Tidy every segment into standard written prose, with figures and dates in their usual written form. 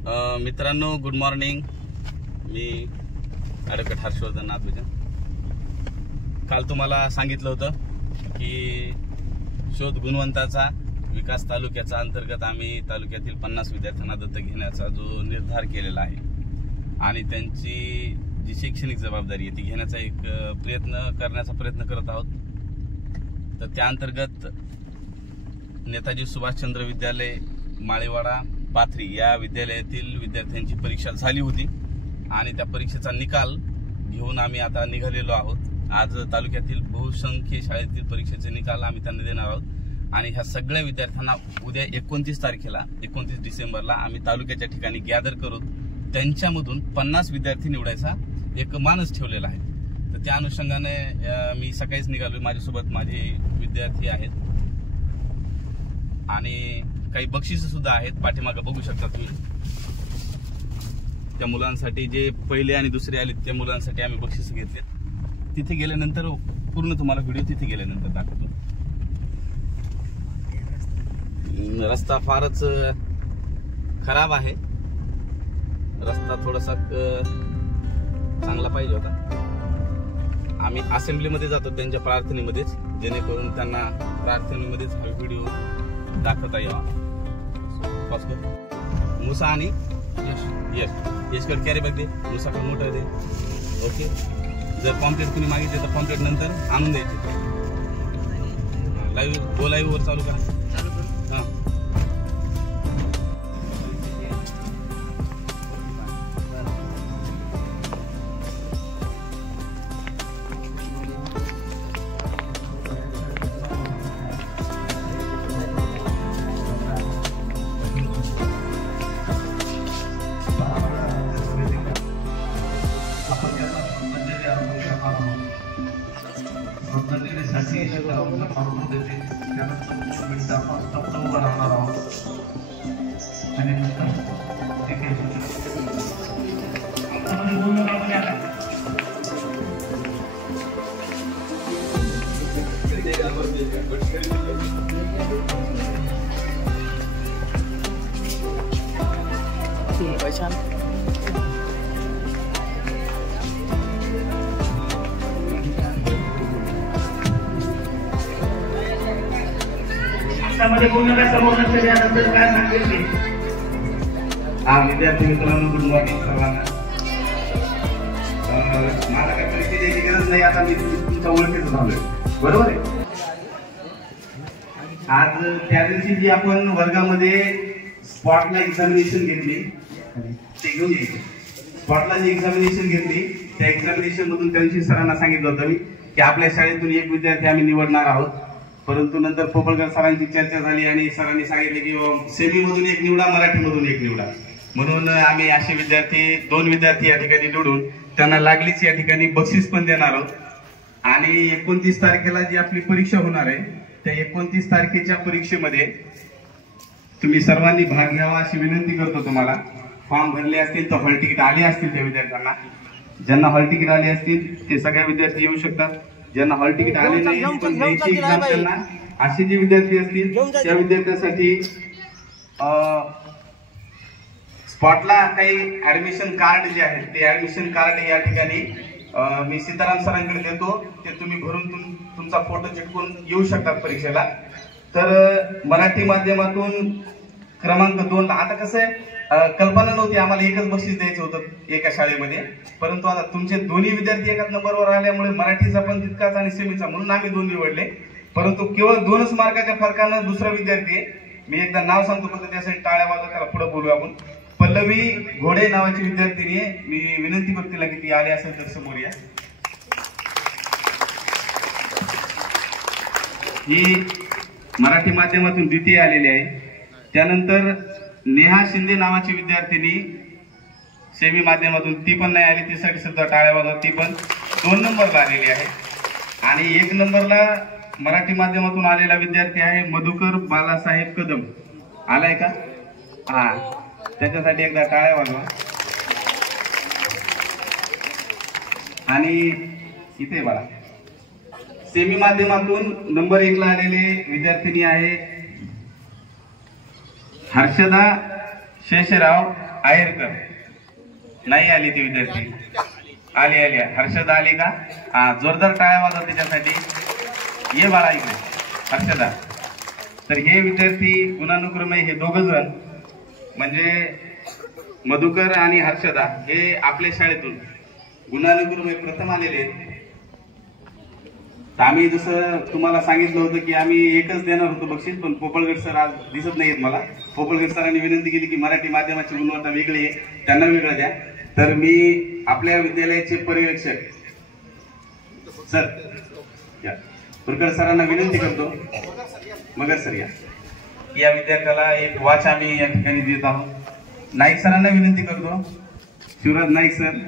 मित्रांनो, good morning. मी advocate Harshvardhan नाथबेजा. काल तुम्हाला सांगितलं होतं की शोध गुणवंताचा विकास तालुक्याचा अंतर्गत आम्ही तालुक्यातील 50 विद्यार्थ्यांना दत्तक घेण्याचा जो निर्धार केलेला आहे आणि त्यांची जी शैक्षणिक जबाबदारी आहे ती घेण्याचा एक करण्याचा प्रयत्न करत आहोत. तर त्या अंतर्गत नेताजी सुभाषचंद्र विद्यालय माळेवाडा पाथरी या विद्यालयातील विद्यार्थ्यांची परीक्षा झाली होती आणि त्या परीक्षेचा निकाल घेऊन आम्ही आता निघालेलो आहोत. आज तालुक्यातील बहुसंख्य शाळेतील परीक्षेचे निकाल आम्ही त्यांना देणार आहोत आणि ह्या सगळ्या विद्यार्थ्यांना उद्या 29 डिसेंबरला आम्ही तालुक्याच्या ठिकाणी गॅदर करून त्यांच्यामधून 50 विद्यार्थी निवडायचा एक मानस ठेवलेला आहे. तर त्या अनुषंगाने मी सकाळीच निघालो. माझ्यासोबत माझे विद्यार्थी आहेत आणि काही बक्षीस सुद्धा आहेत. पाठीमागे बघू शकता तुम्ही. त्या मुलांसाठी जे पहिले आणि दुसरे आले त्या मुलांसाठी आम्ही बक्षीस घेतले. तिथे गेल्यानंतर पूर्ण तुम्हाला व्हिडिओ तिथे गेल्यानंतर दाखवतो. रस्ता फारच खराब आहे. रस्ता थोडासा चांगला पाहिजे होता. आम्ही असेंब्लीमध्ये जातो त्यांच्या प्रार्थनेमध्येच, जेणेकरून त्यांना प्रार्थनेमध्येच हा व्हिडिओ दाखवता यावा. मुसा आणि यशकडे कॅरी बॅग दे. मुसाकडे मोटर दे. ओके. जर पॉम्पलेट कुणी मागितले तर पॉम्पलेट नंतर आणून द्यायचे. लाईव्ह वर चालू करा. हां, समोर लक्ष द्यानंतर काय सांगेल मी. विद्यार्थी मित्रांनो, गुड मॉर्निंग सर्वांना. मला काही परीक्षा द्यायची गरज नाही. आता मी तुमच्या ओळखीचं झालोय, बरोबर आहे. आज त्या दिवशी जी आपण वर्गामध्ये स्पॉटला एक्झामिनेशन घेतली ते घेऊन यायचे. स्पॉटला जी एक्झामिनेशन घेतली त्या एक्झामिनेशन मधून त्यांची सरांना सांगितलं होतं मी की आपल्या शाळेतून एक विद्यार्थी आम्ही निवडणार आहोत. परंतु नंतर पोपळकर सरांची चर्चा झाली आणि सरांनी सांगितले की सेमी मधून एक निवडा, मराठी मधून एक निवडा. म्हणून आम्ही असे विद्यार्थी 2 विद्यार्थी या ठिकाणी निवडून त्यांना लागलीच या ठिकाणी बक्षीस पण देणार आहोत. आणि 29 तारखेला जी आपली परीक्षा होणार आहे त्या 29 तारखेच्या परीक्षेमध्ये तुम्ही सर्वांनी भाग घ्यावा अशी विनंती करतो. तुम्हाला फॉर्म भरले असतील तर हॉल तिकीट आले असतील त्या विद्यार्थ्यांना. ज्यांना हॉल तिकीट आले असतील ते सगळ्या विद्यार्थी येऊ शकतात. ज्यांना हॉल तिकीट आले नाही पण द्यायची एक्झाम त्यांना असे जे विद्यार्थी असतील त्या विद्यार्थ्यांसाठी स्पॉटला काही ऍडमिशन कार्ड जे आहेत ते ऍडमिशन कार्ड या ठिकाणी मी सीताराम सरांकडे देतो. ते तुम्ही भरून तुमचा फोटो चिटकून येऊ शकतात परीक्षेला. तर मराठी माध्यमातून क्रमांक 2 आता कसं आहे, कल्पना नव्हती आम्हाला एकच बक्षीस द्यायचं होतं एका शाळेमध्ये. परंतु आता तुमचे दोन्ही विद्यार्थी एकाच नंबरवर आल्यामुळे मराठीचा पण तितकाच आणि सेमीचा म्हणून आम्ही 2 निवडले. परंतु केवळ 2च मार्काच्या फरकानं दुसरा विद्यार्थी आहे. मी एकदा नाव सांगतो फक्त त्यासाठी टाळ्या वाजवत त्याला पुढे बोलू आपण. पल्लवी घोडे नावाची विद्यार्थिनी आहे. मी विनंती करतो तिला की ती आली असेल तर समोर या. ही मराठी माध्यमातून द्वितीय आलेली आहे. त्यानंतर नेहा शिंदे नावाची विद्यार्थिनी सेमी माध्यमातून ती पण नाही आली. तीसाठी सुद्धा टाळ्या वाजवत. ती पण 2 नंबरला आलेली आहे. आणि 1 नंबरला मराठी माध्यमातून आलेला विद्यार्थी आहे मधुकर बालासाहेब कदम. आलाय का? हा, त्याच्यासाठी एकदा टाळ्या वाजवा. आणि इथे बघा सेमी माध्यमातून नंबर 1 ला आलेले विद्यार्थिनी आहे हर्षदा शेषराव आयरकर. नाही आली ती विद्यार्थी. आली. हर्षदा आली का? हा, जोरदार टाळ्या वाजवा त्याच्यासाठी. ये बाळा इकडे हर्षदा. तर हे विद्यार्थी गुणानुक्रमे हे दोघ जण म्हणजे मधुकर आणि हर्षदा हे आपल्या शाळेतून गुणानुक्रमे प्रथम आलेले आहेत. आम्ही जसं तुम्हाला सांगितलं होतं की आम्ही एकच देणार होतो बक्षीस, पण पोपळगड सर आज दिसत नाहीत मला. पोपळगड सरांनी विनंती केली की मराठी माध्यमाची गुणवत्ता वेगळी आहे, त्यांना वेगळं द्या. तर मी आपल्या विद्यालयाचे पर्यवेक्षक सर या तुरकर सरांना विनंती करतो. मगर सर या विद्यार्थ्याला एक वॉच आम्ही या ठिकाणी देत आहोत. नाईक सरांना विनंती करतो. शिवराज नाईक सर.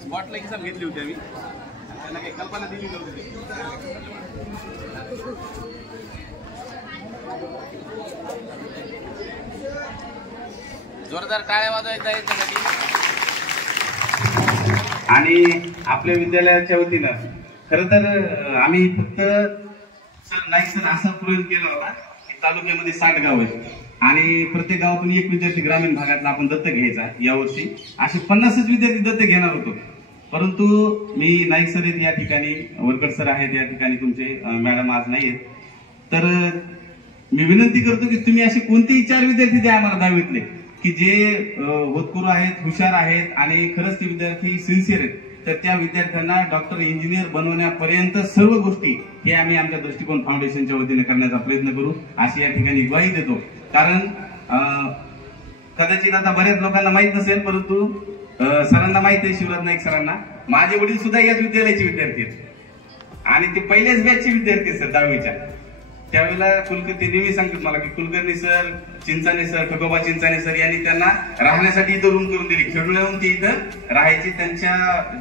स्पॉटला एक्झाम घेतली होती आम्ही, त्यांना काही कल्पना दिली नव्हती. जोरदार टाळ्या वाजवायचा याच्यासाठी. आणि आपल्या विद्यालयाच्या वतीनं खरं तर आम्ही फक्त सर नाईक सर असा प्रयोग केला होता की तालुक्यामध्ये 60 गाव आहेत आणि प्रत्येक गावातून एक विद्यार्थी ग्रामीण भागातला आपण दत्तक घ्यायचा. यावर्षी असे 50च विद्यार्थी दत्तक घेणार होतो, परंतु मी नाईक सर आहेत या ठिकाणी, वरकर सर आहेत या ठिकाणी, तुमचे मॅडम आज नाही आहेत. तर मी विनंती करतो की तुम्ही असे कोणतेही 4 विद्यार्थी द्या आम्हाला 10वीतले की जे होतकरू आहेत, हुशार आहेत आणि खरंच ते विद्यार्थी सिन्सिअर आहेत. तर त्या विद्यार्थ्यांना डॉक्टर इंजिनियर बनवण्यापर्यंत सर्व गोष्टी हे आम्ही आमच्या दृष्टिकोन फाउंडेशनच्या वतीने करण्याचा प्रयत्न करू अशी या ठिकाणी ग्वाही देतो. कारण कदाचित आता बऱ्याच लोकांना माहित नसेल, परंतु सरांना माहित आहे, शिवराज नाईक सरांना, माझे वडील सुद्धा याच विद्यालयाचे विद्यार्थी आहेत आणि ते पहिल्याच बॅचचे विद्यार्थी सर 10वीच्या. त्यावेळेला कुलकर्णी नेहमी सांगतात मला की कुलकर्णी सर, चिंचाने सर, ठकोबा चिंचाने सर यांनी त्यांना राहण्यासाठी इथं रूम करून दिली. खेडूळ्याहून ते इथं राहायची, त्यांच्या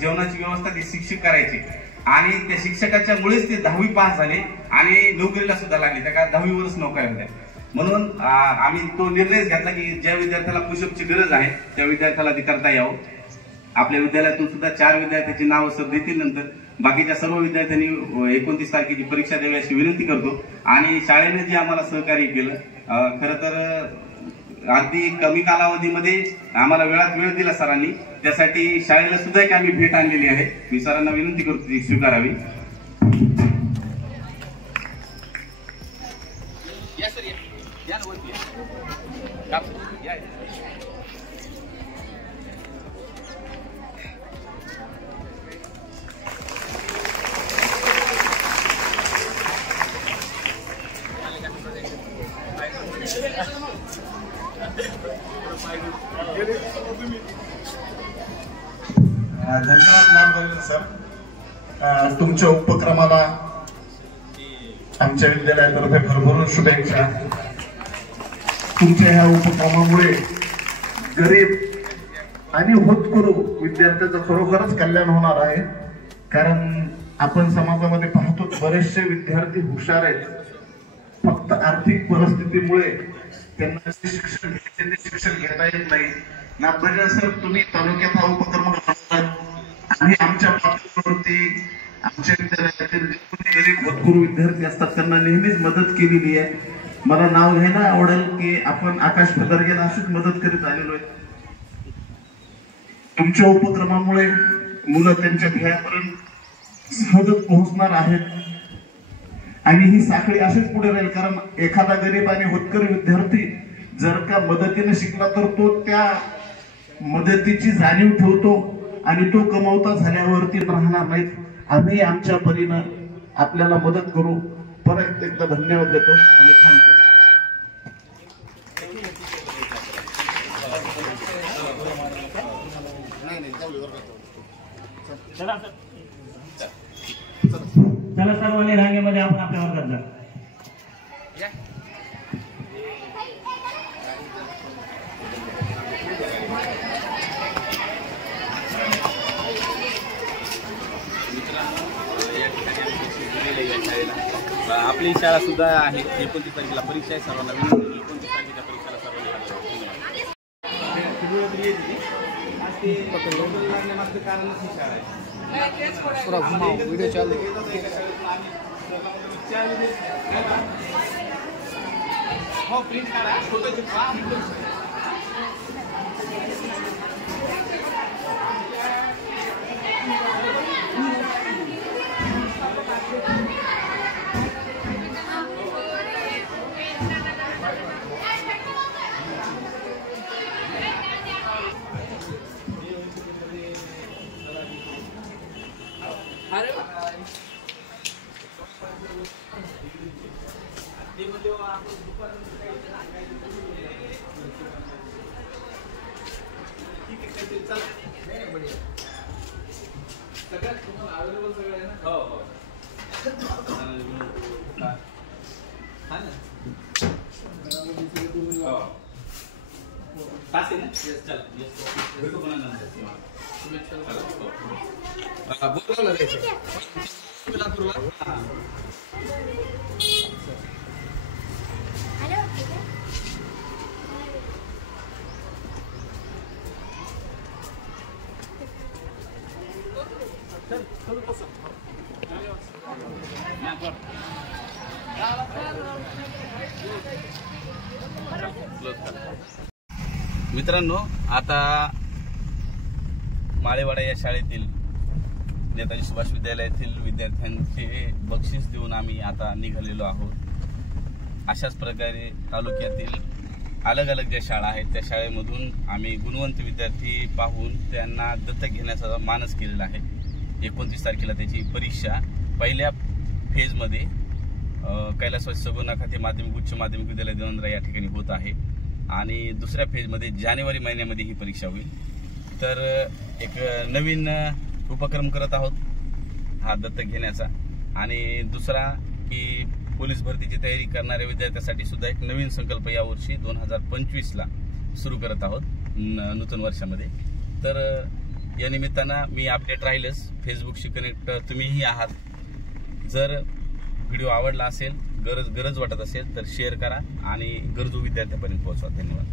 जेवणाची व्यवस्था ते शिक्षक करायचे आणि त्या शिक्षकाच्या मुळेच ते 10वी पास झाले आणि नोकरीला सुद्धा लागले. त्या काळात 10वी वरच नोकऱ्या होत्या. म्हणून आम्ही तो निर्णय घेतला की ज्या विद्यार्थ्याला पुशअपची गरज आहे त्या विद्यार्थ्याला ते करता यावं. आपल्या विद्यालयातून सुद्धा 4 विद्यार्थ्यांची नावं सर देतील नंतर. बाकीच्या सर्व विद्यार्थ्यांनी 29 तारखेची परीक्षा द्यावी अशी विनंती करतो. आणि शाळेने जे आम्हाला सहकार्य केलं, खरं तर अगदी कमी कालावधीमध्ये आम्हाला वेळात वेळ दिला सरांनी, त्यासाठी शाळेला सुद्धा एक आम्ही भेट आणलेली आहे. मी सरांना विनंती करतो ती स्वीकारावी. धन्यवाद नामदेव सर. तुमच्या उपक्रमाला आमच्या विद्यालयातर्फे भरभरून शुभेच्छा. तुमच्या ह्या उपक्रमामुळे गरीब आणि होतकरू विद्यार्थ्यांचं खरोखरच कल्याण होणार आहे. कारण आपण समाजामध्ये पाहतो बरेचसे विद्यार्थी हुशार आहेत, फक्त आर्थिक परिस्थितीमुळे त्यांना शिक्षण घेता येत नाही. नागभजन सर, तुम्ही तालुक्यात हा उपक्रम करतात आणि आमच्या पातळीवरती आमच्या विद्यालयातील गरीब होतकरू विद्यार्थी असतात त्यांना नेहमीच मदत केलेली आहे. मला नाव घ्यायला आवडेल की आपण आकाश फदरगेला अशीच मदत करीत आलेलो आहे. तुमच्या उपक्रमामुळे मुलं त्यांच्या ध्येयापर्यंत सहजच पोहोचणार आहेत आणि ही साखळी अशीच पुढे राहील. कारण एखादा गरीब आणि होतकरी विद्यार्थी जर का मदतीने शिकला तर तो त्या मदतीची जाणीव ठेवतो आणि तो कमावता झाल्यावरती राहणार नाहीत. आम्ही आमच्या परीनं आपल्याला मदत करू. परत एकदा धन्यवाद देतो आणि थांबतो. चला सर्वांनी रांगेमध्ये आपण आपल्या वर्गात जा. आपली शाळा सुद्धा आहे. 29 तारखेला परीक्षा आहे सर्वांना. 29 तारखेच्या परीक्षेला सर्वांना व्हिडिओ चालू हो प्रिंट करा फोटो चिपका. सगळ्यात तुम्हाला अवेलेबल सगळं आहे ना. हो हो पास आहे ना. चला भेटू पुन्हा नंतर. बोलवलं जायचं लातूरला. मित्रांनो, आता माळेवाडा या शाळेतील नेताजी सुभाष विद्यालयातील विद्यार्थ्यांचे बक्षीस देऊन आम्ही आता निघालेलो आहोत. अशाच प्रकारे तालुक्यातील अलग अलग ज्या शाळा आहेत त्या शाळेमधून आम्ही गुणवंत विद्यार्थी पाहून त्यांना दत्तक घेण्याचा मानस केलेला आहे. 29 तारखेला त्याची परीक्षा पहिल्या फेजमध्ये कैलासवासी सगुणा खाते माध्यमिक उच्च माध्यमिक विद्यालय देवंद्रा या ठिकाणी होत आहे आणि दुसऱ्या फेजमध्ये जानेवारी महिन्यामध्ये ही परीक्षा होईल. तर एक नवीन उपक्रम करत आहोत हा दत्तक घेण्याचा. आणि दुसरा की पोलीस भरतीची तयारी करणाऱ्या विद्यार्थ्यांसाठी सुद्धा एक नवीन संकल्प यावर्षी 2025ला सुरू करत आहोत नूतन वर्षामध्ये. तर या निमित्तानं मी अपडेट राहीलच. फेसबुकशी कनेक्ट तुम्हीही आहात. जर व्हिडिओ आवडला असेल, गरज वाटत असेल तर शेअर करा आणि गरजू विद्यार्थ्यांपर्यंत पोहोचवा. धन्यवाद.